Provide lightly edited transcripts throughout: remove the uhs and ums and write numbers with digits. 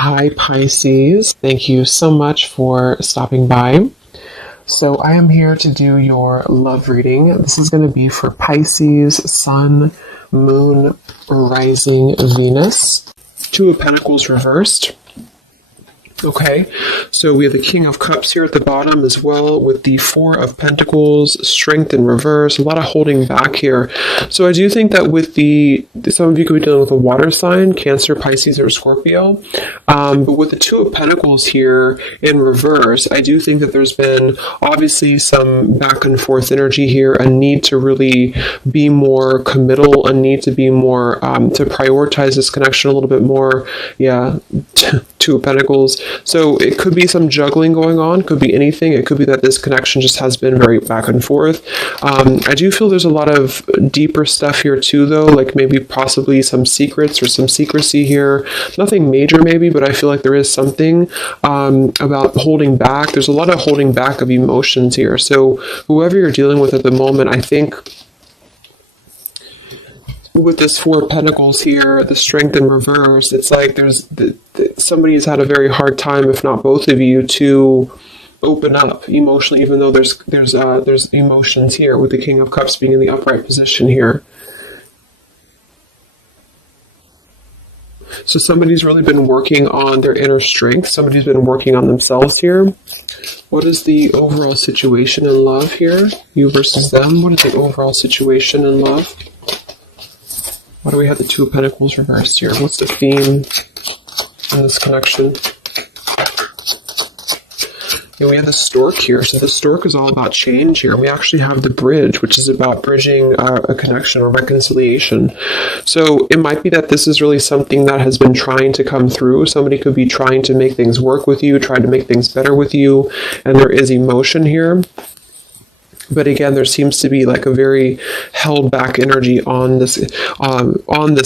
Hi, Pisces. Thank you so much for stopping by. So, I am here to do your love reading. This is going to be for Pisces, Sun, Moon, Rising, Venus. Two of Pentacles reversed. Okay, so we have the King of Cups here at the bottom as well with the Four of Pentacles, Strength in reverse, a lot of holding back here. So I do think that with some of you could be dealing with a water sign, Cancer, Pisces, or Scorpio. But with the Two of Pentacles here in reverse, I do think that there's been obviously some back and forth energy here, a need to really be more committal, a need to be more, to prioritize this connection a little bit more. Yeah, Two of Pentacles. So it could be some juggling going on, could be anything. It could be that this connection just has been very back and forth. I do feel there's a lot of deeper stuff here too, though, like maybe possibly some secrets or some secrecy here. Nothing major maybe, but I feel like there is something about holding back. There's a lot of holding back of emotions here. So whoever you're dealing with at the moment, I think with this Four of Pentacles here, the Strength in reverse, it's like somebody's had a very hard time, if not both of you, to open up emotionally, even though there's emotions here with the King of Cups being in the upright position here. So somebody's really been working on their inner strength. Somebody's been working on themselves here. What is the overall situation in love here? You versus them. What is the overall situation in love? Why do we have the Two of Pentacles reversed here? What's the theme in this connection? Yeah, we have the Stork here. So the Stork is all about change here. We actually have the Bridge, which is about bridging a connection or reconciliation. So it might be that this is really something that has been trying to come through. Somebody could be trying to make things work with you, trying to make things better with you, and there is emotion here. But again, there seems to be like a very held back energy on this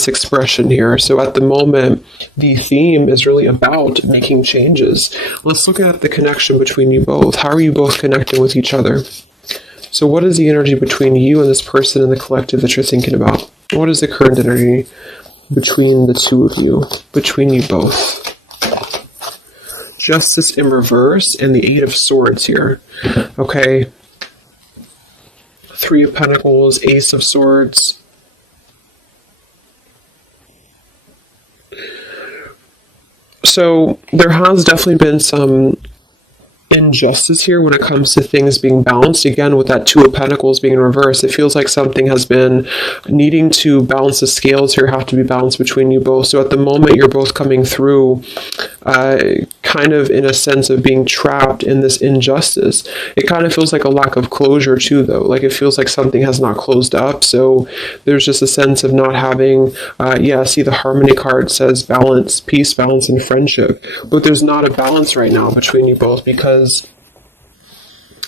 expression here. So at the moment, the theme is really about making changes. Let's look at the connection between you both. How are you both connecting with each other? So what is the energy between you and this person in the collective that you're thinking about? What is the current energy between the two of you, between you both? Justice in reverse and the Eight of Swords here. Okay. Three of Pentacles, Ace of Swords. So there has definitely been some injustice here when it comes to things being balanced. Again, with that Two of Pentacles being in reverse, it feels like something has been needing to balance. The scales here have to be balanced between you both. So at the moment, you're both coming through kind of in a sense of being trapped in this injustice. It kind of feels like a lack of closure too, though. Like it feels like something has not closed up. So there's just a sense of not having, see the Harmony card says balance, peace, balance, and friendship. But there's not a balance right now between you both because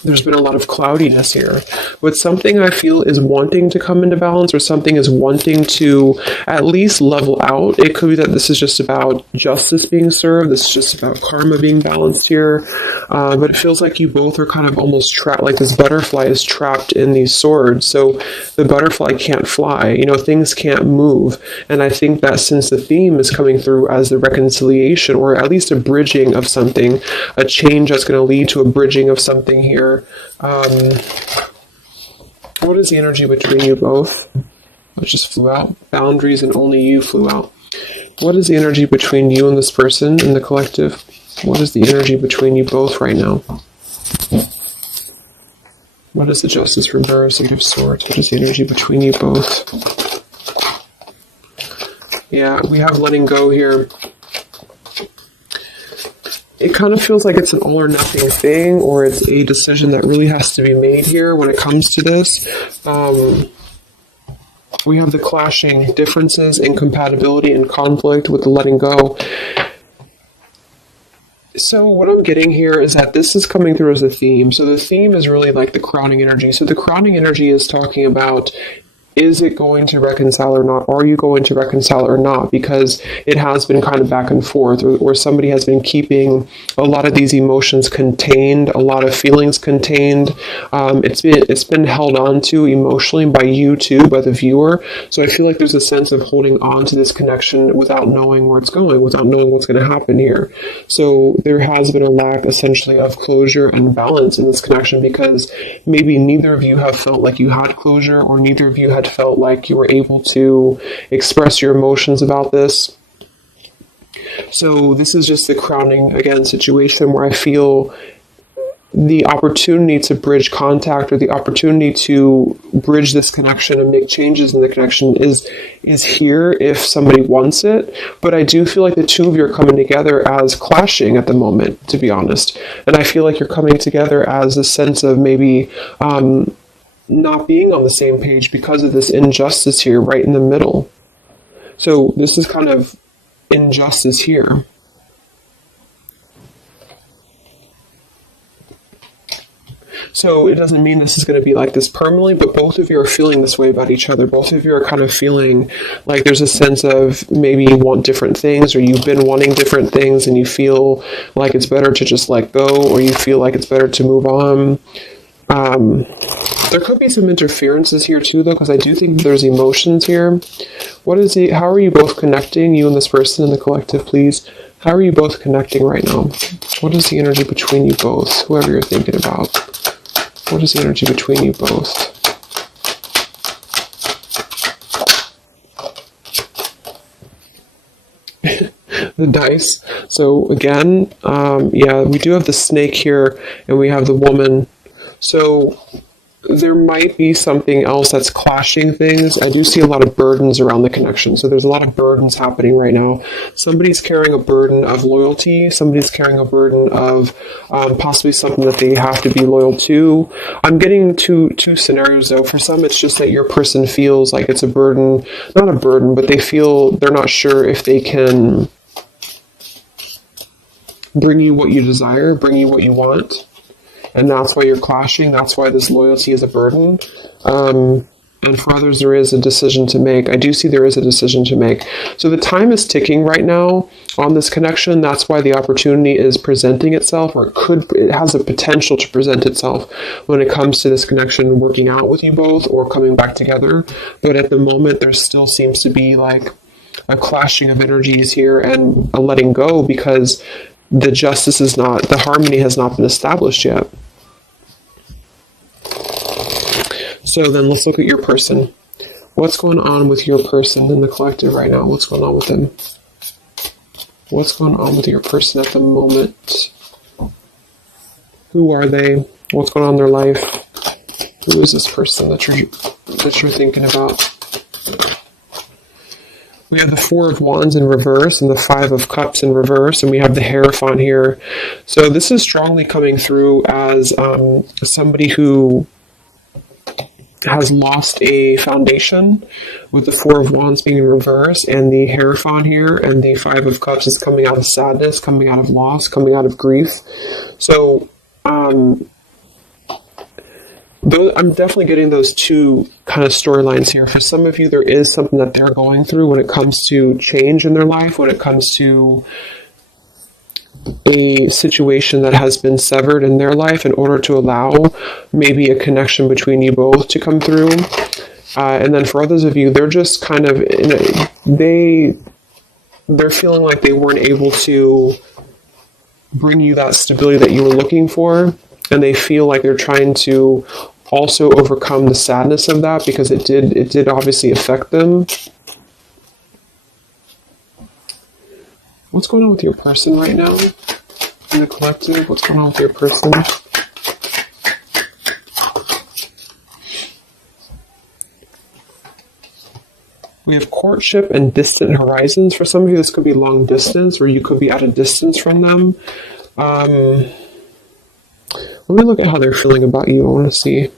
there's been a lot of cloudiness here. But something I feel is wanting to come into balance, or something is wanting to at least level out. It could be that this is just about justice being served. This is just about karma being balanced here. But it feels like you both are kind of almost trapped, like this butterfly is trapped in these swords. So the butterfly can't fly, things can't move. And I think that since the theme is coming through as the reconciliation, or at least a bridging of something, a change that's going to lead to a bridging of something here. What is the energy between you both? It just flew out. Boundaries and only you flew out. What is the energy between you and this person in the collective? What is the energy between you both right now? What is the Justice reverse, Eight of Swords? What is the energy between you both? Yeah, we have letting go here. It kind of feels like it's an all or nothing thing, or it's a decision that really has to be made here when it comes to this. We have the clashing differences, incompatibility, and conflict with the letting go. So what I'm getting here is that this is coming through as a theme. So the theme is really like the crowning energy. So the crowning energy is talking about is it going to reconcile or not? Are you going to reconcile or not? Because it has been kind of back and forth, or somebody has been keeping a lot of these emotions contained, a lot of feelings contained. It's been held on to emotionally by you too, by the viewer. So I feel like there's a sense of holding on to this connection without knowing where it's going, without knowing what's going to happen here. So there has been a lack essentially of closure and balance in this connection, because maybe neither of you have felt like you had closure, or neither of you had felt like you were able to express your emotions about this. So this is just the crowning, again, situation where I feel the opportunity to bridge contact, or the opportunity to bridge this connection and make changes in the connection is here if somebody wants it. But I do feel like the two of you are coming together as clashing at the moment, to be honest. And I feel like you're coming together as a sense of maybe not being on the same page because of this injustice here right in the middle. So this is kind of injustice here. So it doesn't mean this is going to be like this permanently, but both of you are feeling this way about each other. Both of you are kind of feeling like there's a sense of maybe you want different things, or you've been wanting different things, and you feel like it's better to just let go, or you feel like it's better to move on. There could be some interferences here too, though, because I do think there's emotions here. How are you both connecting, you and this person in the collective, please? How are you both connecting right now? What is the energy between you both, whoever you're thinking about? What is the energy between you both? The dice. So again, yeah, we do have the snake here, and we have the woman. So there might be something else that's clashing things. I do see a lot of burdens around the connection. So there's a lot of burdens happening right now. Somebody's carrying a burden of loyalty. Somebody's carrying a burden of possibly something that they have to be loyal to. I'm getting two scenarios, though. For some, it's just that your person feels like it's a burden. Not a burden, but they feel they're not sure if they can bring you what you desire, bring you what you want. And that's why you're clashing. That's why this loyalty is a burden. And for others, there is a decision to make. I do see there is a decision to make. So the time is ticking right now on this connection. That's why the opportunity is presenting itself, or it has the potential to present itself when it comes to this connection working out with you both or coming back together. But at the moment, there still seems to be like a clashing of energies here and a letting go, because the harmony has not been established yet. So then let's look at your person. What's going on with your person in the collective right now? What's going on with them? What's going on with your person at the moment? Who are they? What's going on in their life? Who is this person that you're thinking about? We have the Four of Wands in reverse and the Five of Cups in reverse, and we have the Hierophant here. So this is strongly coming through as somebody who has lost a foundation, with the Four of Wands being in reverse and the Hierophant here, and the Five of Cups is coming out of sadness, coming out of loss, coming out of grief. So I'm definitely getting those two kind of storylines here. For some of you, there is something that they're going through when it comes to change in their life, when it comes to a situation that has been severed in their life in order to allow maybe a connection between you both to come through. And then for others of you, they're just kind of, they're feeling like they weren't able to bring you that stability that you were looking for. And they feel like they're trying to also overcome the sadness of that, because it did obviously affect them. What's going on with your person right now? In the collective, what's going on with your person? We have courtship and distant horizons. For some of you, this could be long distance, or you could be at a distance from them. Let me look at how they're feeling about you. I want to see.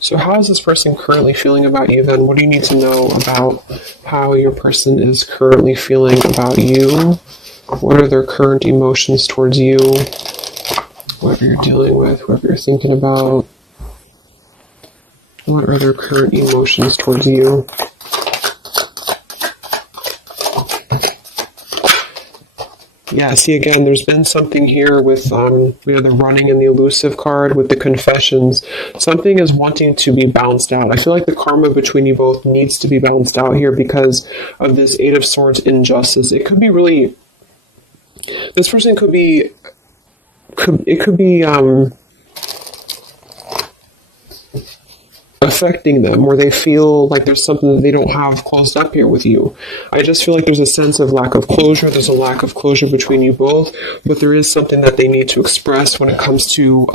So how is this person currently feeling about you then? What do you need to know about how your person is currently feeling about you? What are their current emotions towards you? Whoever you're dealing with, whoever you're thinking about. What are their current emotions towards you? Yeah, see, again, there's been something here with the running and the elusive card with the confessions. Something is wanting to be balanced out. I feel like the karma between you both needs to be balanced out here because of this Eight of Swords injustice. It could be really, this person could be, it could be affecting them, where they feel like there's something that they don't have closed up here with you. I just feel like there's a sense of lack of closure. There's a lack of closure between you both, but there is something that they need to express when it comes to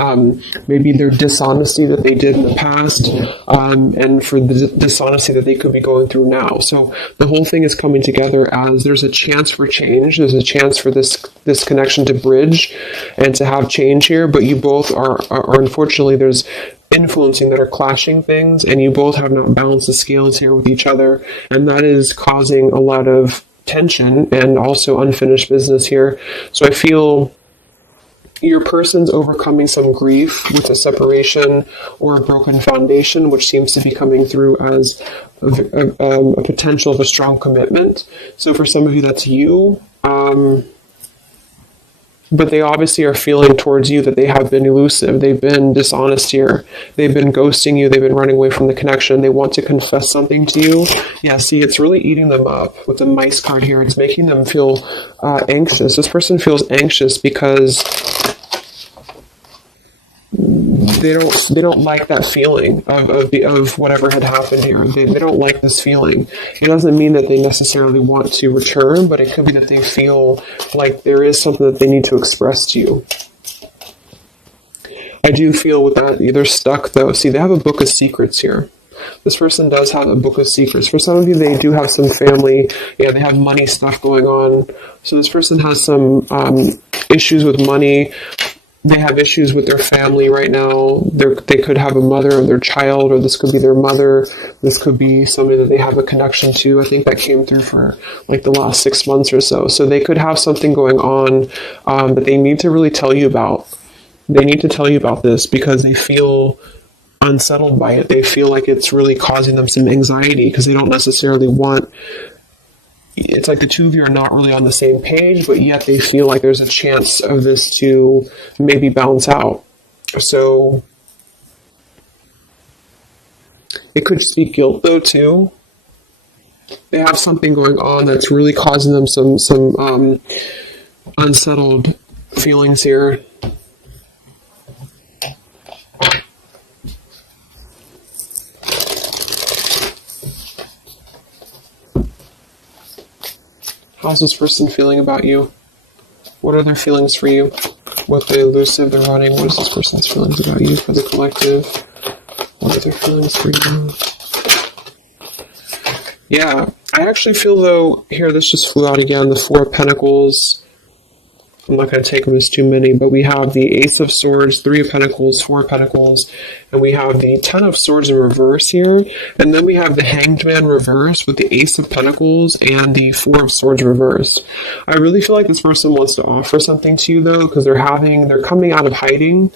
maybe their dishonesty that they did in the past, and for the dishonesty that they could be going through now. So the whole thing is coming together as there's a chance for change. There's a chance for this connection to bridge and to have change here, but you both are unfortunately, there's influencing that are clashing things, and you both have not balanced the scales here with each other, and that is causing a lot of tension and also unfinished business here. So I feel your person's overcoming some grief with a separation or a broken foundation, which seems to be coming through as a potential of a strong commitment. So for some of you, that's you. But they obviously are feeling towards you that they have been elusive. They've been dishonest here. They've been ghosting you. They've been running away from the connection. They want to confess something to you. Yeah, see, it's really eating them up. With the mice card here, it's making them feel anxious. This person feels anxious because they don't like that feeling of whatever had happened here. They don't like this feeling. It doesn't mean that they necessarily want to return, but it could be that they feel like there is something that they need to express to you. I do feel with that, they're stuck though. See, they have a book of secrets here. This person does have a book of secrets. For some of you, they do have some family. Yeah, they have money stuff going on. So this person has some issues with money. They have issues with their family right now. They could have a mother of their child, or this could be their mother. This could be somebody that they have a connection to. I think that came through for like the last 6 months or so. So they could have something going on that they need to really tell you about. They need to tell you about this because they feel unsettled by it. They feel like it's really causing them some anxiety because they don't necessarily want. It's like the two of you are not really on the same page, but yet they feel like there's a chance of this to maybe balance out. So it could just be guilt though too. They have something going on that's really causing them some unsettled feelings here. How's this person feeling about you? What are their feelings for you? What the elusive, they're running. What is this person's feelings about you for the collective? What are their feelings for you? Yeah, I actually feel though, here this just flew out again, the Four of Pentacles. I'm not going to take them as too many, but we have the Ace of Swords, Three of Pentacles, Four of Pentacles, and we have the Ten of Swords in reverse here, and then we have the Hanged Man reverse with the Ace of Pentacles and the Four of Swords reverse. I really feel like this person wants to offer something to you though, because they're coming out of hiding.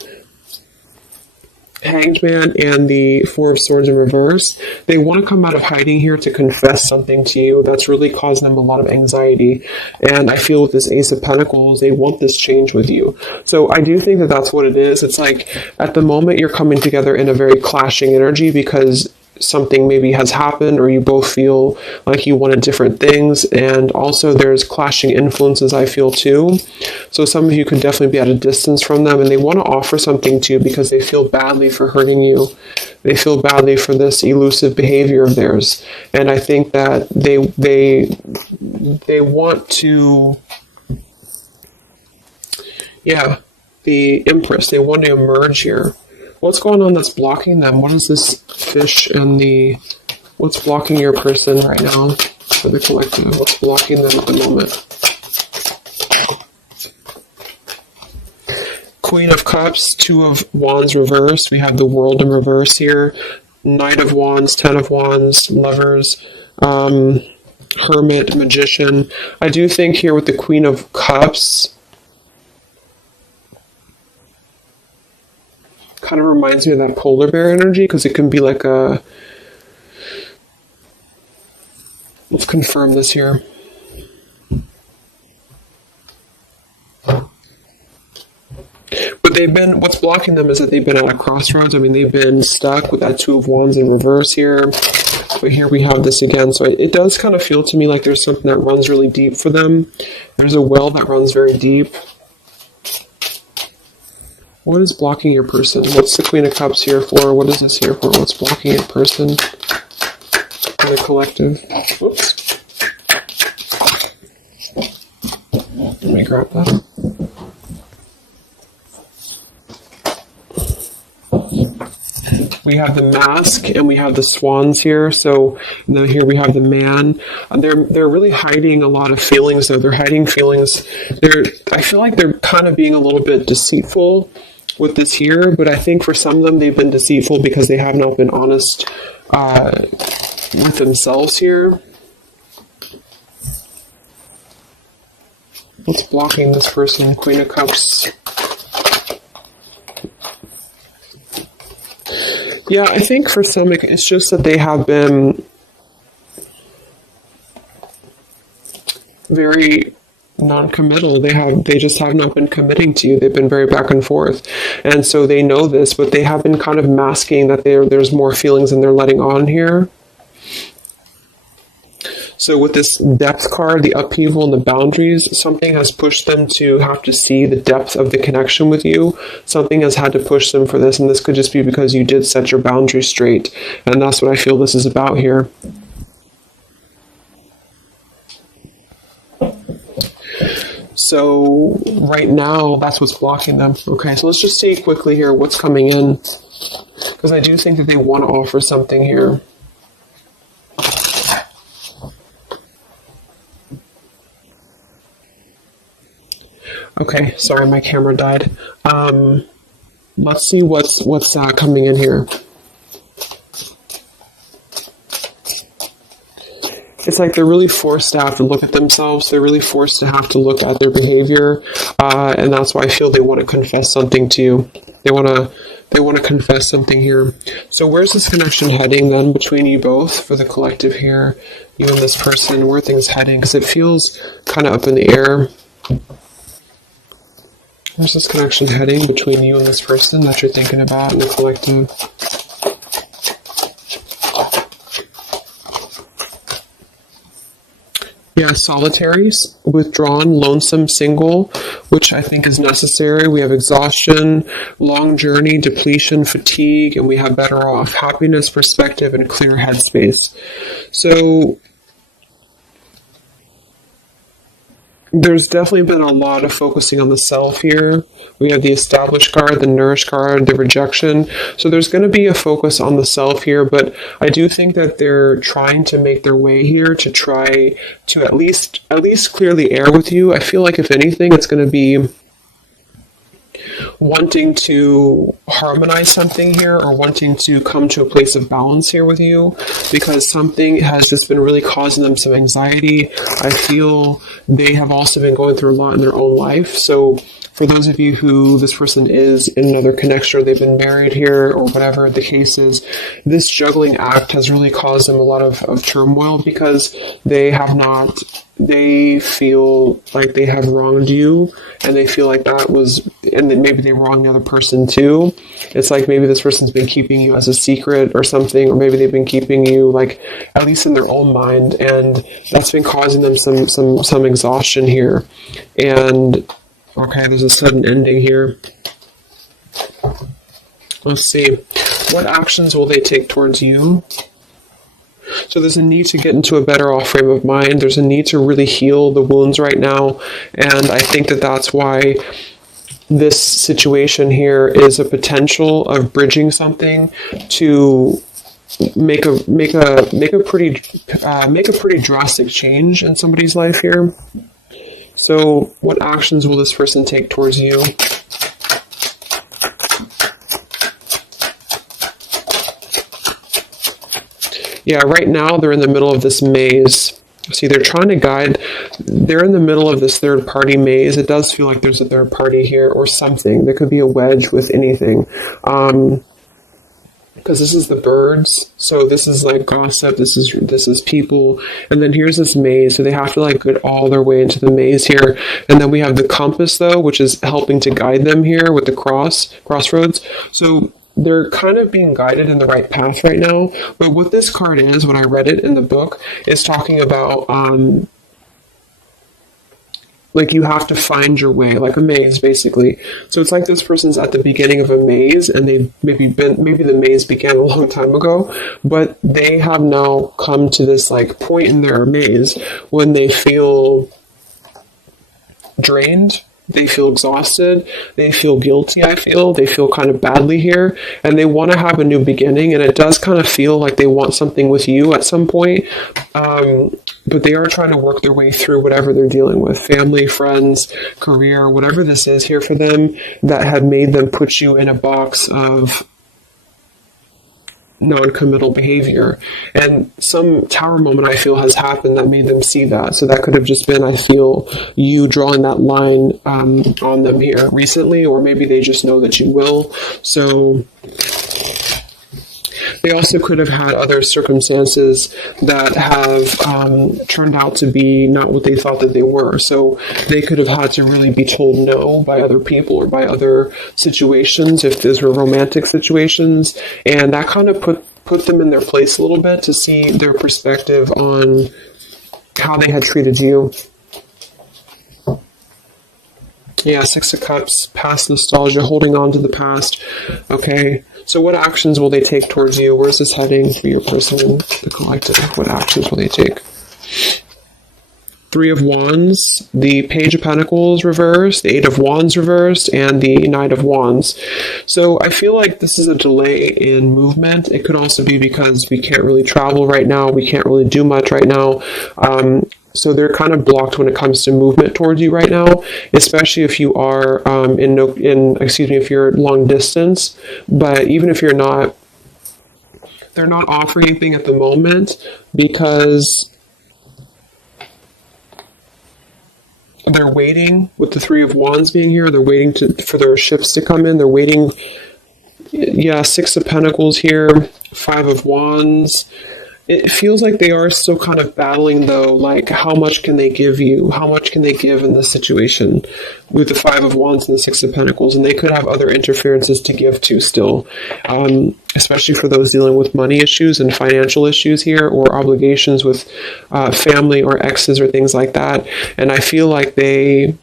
Hanged Man and the Four of Swords in reverse. They want to come out of hiding here to confess something to you that's really causing them a lot of anxiety. And I feel with this Ace of Pentacles, they want this change with you. So I do think that that's what it is. It's like at the moment you're coming together in a very clashing energy because something maybe has happened or you both feel like you wanted different things, and also there's clashing influences I feel too. So some of you could definitely be at a distance from them and they want to offer something to you because they feel badly for hurting you. They feel badly for this elusive behavior of theirs, and I think that they want to, yeah, the Empress, they want to emerge here. What's going on that's blocking them? What is this fish and what's blocking your person right now for the collective? What's blocking them at the moment? Queen of Cups, Two of Wands reverse. We have the World in reverse here. Knight of Wands, Ten of Wands, Lovers, Hermit, Magician. I do think here with the Queen of Cups, kind of reminds me of that polar bear energy, because it can be like a... Let's confirm this here. But what's blocking them is that they've been at a crossroads. I mean, they've been stuck with that Two of Wands in reverse here. But here we have this again. So it does kind of feel to me like there's something that runs really deep for them. There's a well that runs very deep. What is blocking your person? What's the Queen of Cups here for? What is this here for? What's blocking your person in the collective? Whoops. Let me grab that. We have the Mask and we have the Swans here. So now here we have the Man. They're really hiding a lot of feelings though. They're hiding feelings. I feel like they're kind of being a little bit deceitful with this here, but I think for some of them they've been deceitful because they have not been honest with themselves here. What's blocking this person? Queen of Cups. Yeah, I think for some it's just that they have been very non-committal. They just have not been committing to you. They've been very back and forth. And so they know this, but they have been kind of masking that there's more feelings than they're letting on here. So with this depth card, the upheaval and the boundaries, something has pushed them to have to see the depth of the connection with you. Something has had to push them for this, and this could just be because you did set your boundaries straight. And that's what I feel this is about here. So right now, that's what's blocking them. Okay, so let's just see quickly here what's coming in, because I do think that they want to offer something here. Okay, sorry, my camera died. Let's see what's coming in here. It's like they're really forced to have to look at themselves. They're really forced to have to look at their behavior, and that's why I feel they want to confess something to you. They want to confess something here. So where's this connection heading then between you both for the collective here, you and this person? Where are things heading? Because it feels kind of up in the air. Where's this connection heading between you and this person that you're thinking about in the collective? Yeah, solitary, withdrawn, lonesome, single, which I think is necessary. We have exhaustion, long journey, depletion, fatigue, and we have better off, happiness, perspective, and clear headspace. So there's definitely been a lot of focusing on the self here. We have the established card, the nourished card, the rejection. So there's going to be a focus on the self here, but I do think that they're trying to make their way here to try to at least clear the air with you. I feel like if anything, it's going to be wanting to harmonize something here or wanting to come to a place of balance here with you, because something has just been really causing them some anxiety. I feel they have also been going through a lot in their own life. So for those of you who this person is in another connection, or they've been married here, or whatever the case is, this juggling act has really caused them a lot of turmoil, because they feel like they have wronged you, and they feel like that was, and then maybe they wronged the other person too. It's like maybe this person's been keeping you as a secret or something, or maybe they've been keeping you, like, at least in their own mind, and that's been causing them some exhaustion here. And okay, there's a sudden ending here. Let's see. What actions will they take towards you? So there's a need to get into a better off frame of mind. There's a need to really heal the wounds right now. And I think that that's why this situation here is a potential of bridging something to make a pretty drastic change in somebody's life here. So what actions will this person take towards you? Yeah, right now they're in the middle of this maze. See, they're trying to guide they're in the middle of this third party maze. It does feel like there's a third party here or something. There could be a wedge with anything. Because this is the birds, so this is like gossip, this is people, and then here's this maze, so they have to like get all their way into the maze here, and then we have the compass though, which is helping to guide them here with the crossroads, so they're kind of being guided in the right path right now. But what this card is, when I read it in the book, is talking about like you have to find your way, like a maze, basically. So it's like this person's at the beginning of a maze, and they've maybe the maze began a long time ago, but they have now come to this like point in their maze when they feel drained, they feel exhausted, they feel guilty, they feel kind of badly here, and they want to have a new beginning, and it does kind of feel like they want something with you at some point, but they are trying to work their way through whatever they're dealing with, family, friends, career, whatever this is here for them that had made them put you in a box of non-committal behavior. And some tower moment I feel has happened that made them see that. So that could have just been, I feel, you drawing that line on them here recently, or maybe they just know that you will. So they also could have had other circumstances that have turned out to be not what they thought that they were. So they could have had to really be told no by other people or by other situations, if these were romantic situations. And that kind of put them in their place a little bit to see their perspective on how they had treated you. Yeah, Six of Cups, past nostalgia, holding on to the past. Okay, so what actions will they take towards you? Where's this heading for your person and the collective? What actions will they take? Three of Wands, the Page of Pentacles reversed, the Eight of Wands reversed, and the Knight of Wands. So I feel like this is a delay in movement. It could also be because we can't really travel right now. We can't really do much right now. So they're kind of blocked when it comes to movement towards you right now, especially if you are if you're long distance. But even if you're not, they're not offering anything at the moment because they're waiting. With the Three of Wands being here, they're waiting for their ships to come in. They're waiting. Yeah, Six of Pentacles here, Five of Wands. It feels like they are still kind of battling, though, like how much can they give you? How much can they give in this situation with the Five of Wands and the Six of Pentacles? And they could have other interferences to give to still, especially for those dealing with money issues and financial issues here, or obligations with family or exes or things like that. And I feel like they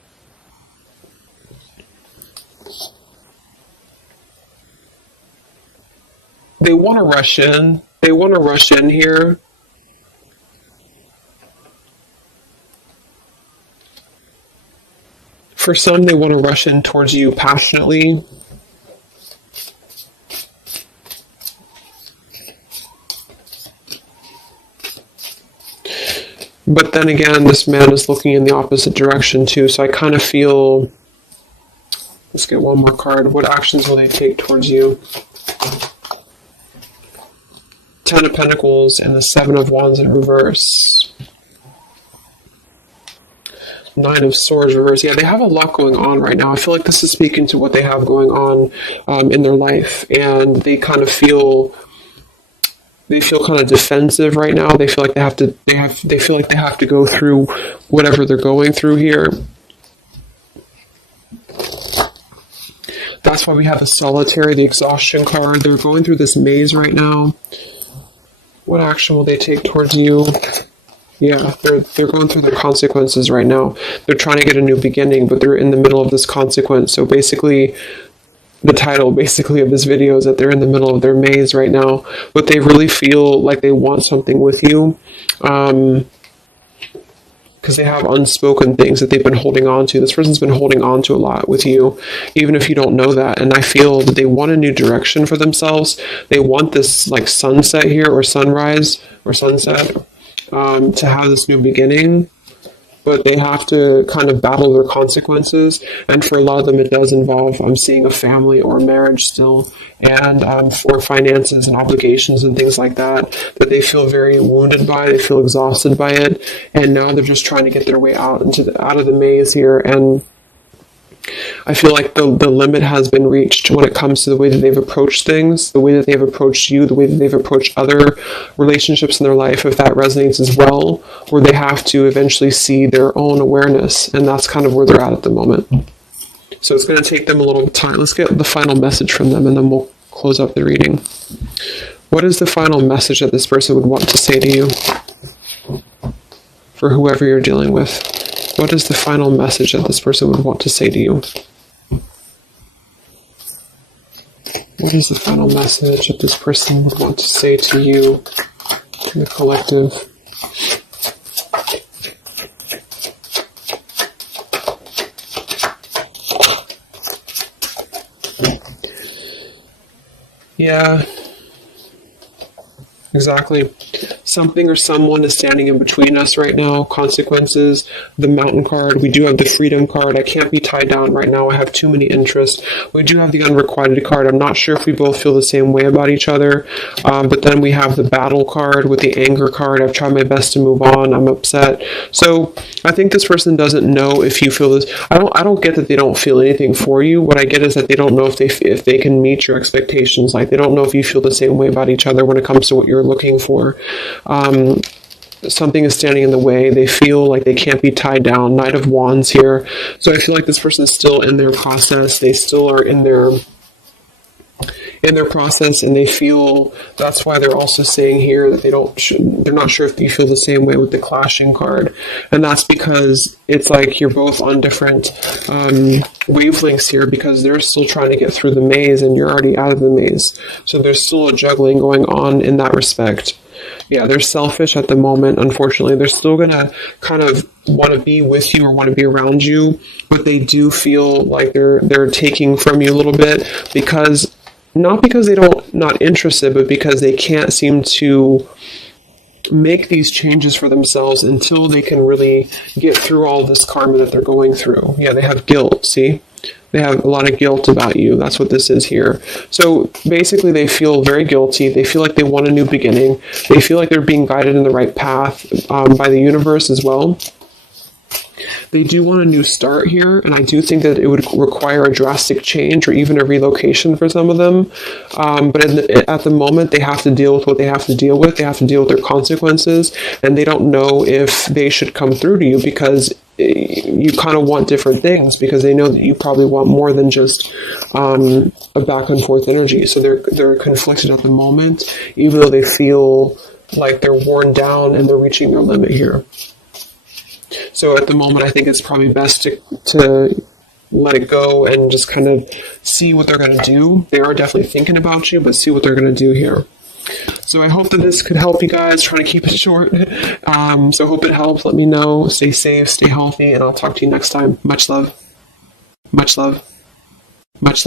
want to rush in. They want to rush in here. For some, they want to rush in towards you passionately. But then again, this man is looking in the opposite direction too, so I kind of feel... Let's get one more card. What actions will they take towards you? Ten of Pentacles and the Seven of Wands in reverse. Nine of Swords reverse. Yeah, they have a lot going on right now. I feel like this is speaking to what they have going on in their life, and they kind of feel kind of defensive right now. They feel like they feel like they have to go through whatever they're going through here. That's why we have the Solitary, the exhaustion card. They're going through this maze right now. What action will they take towards you? Yeah, they're going through their consequences right now. They're trying to get a new beginning, but they're in the middle of this consequence. So basically, the title of this video is that they're in the middle of their maze right now, but they really feel like they want something with you. Because they have unspoken things that they've been holding on to. This person's been holding on to a lot with you, even if you don't know that. And I feel that they want a new direction for themselves. They want this like sunset here, or sunrise, or sunset, to have this new beginning. but they have to kind of battle their consequences. And for a lot of them, it does involve seeing a family or marriage still, and for finances and obligations and things like that, that they feel very wounded by, they feel exhausted by it, and now they're just trying to get their way out out of the maze here. And I feel like the limit has been reached when it comes to the way that they've approached things, the way that they've approached you, the way that they've approached other relationships in their life, if that resonates as well, where they have to eventually see their own awareness, and that's kind of where they're at the moment. So it's going to take them a little time. Let's get the final message from them, and then we'll close up the reading. What is the final message that this person would want to say to you? For whoever you're dealing with. What is the final message that this person would want to say to you? What is the final message that this person would want to say to you in the collective? Yeah, exactly. Something or someone is standing in between us right now. Consequences, the Mountain card. We do have the Freedom card. I can't be tied down right now. I have too many interests. We do have the Unrequited card. I'm not sure if we both feel the same way about each other. But then we have the Battle card with the Anger card. I've tried my best to move on. I'm upset. So I think this person doesn't know if you feel this. I don't get that they don't feel anything for you. What I get is that they don't know if they can meet your expectations. Like, they don't know if you feel the same way about each other when it comes to what you're looking for. Something is standing in the way. They feel like they can't be tied down. Knight of Wands here. So I feel like this person is still in their process. They still are in their process, and they feel that's why they're also saying here that they're not sure if you feel the same way with the Clashing card. And that's because it's like you're both on different wavelengths here, because they're still trying to get through the maze and you're already out of the maze. So there's still a juggling going on in that respect. Yeah, they're selfish at the moment, unfortunately. They're still going to kind of want to be with you or want to be around you, but they do feel like they're taking from you a little bit, because not because they don't not interested, but because they can't seem to make these changes for themselves until they can really get through all this karma that they're going through. Yeah, they have guilt, see? They have a lot of guilt about you. That's what this is here. So basically they feel very guilty. They feel like they want a new beginning. They feel like they're being guided in the right path by the universe as well. They do want a new start here, and I do think that it would require a drastic change or even a relocation for some of them. But at the moment, they have to deal with what they have to deal with. They have to deal with their consequences, and they don't know if they should come through to you, because you kind of want different things, because they know that you probably want more than just a back and forth energy. So they're conflicted at the moment, even though they feel like they're worn down and they're reaching their limit here. So at the moment, I think it's probably best to let it go and just kind of see what they're going to do. They are definitely thinking about you, but see what they're going to do here. So I hope that this could help you guys. Trying to keep it short. So hope it helps. Let me know. Stay safe, stay healthy, and I'll talk to you next time. Much love. Much love. Much love.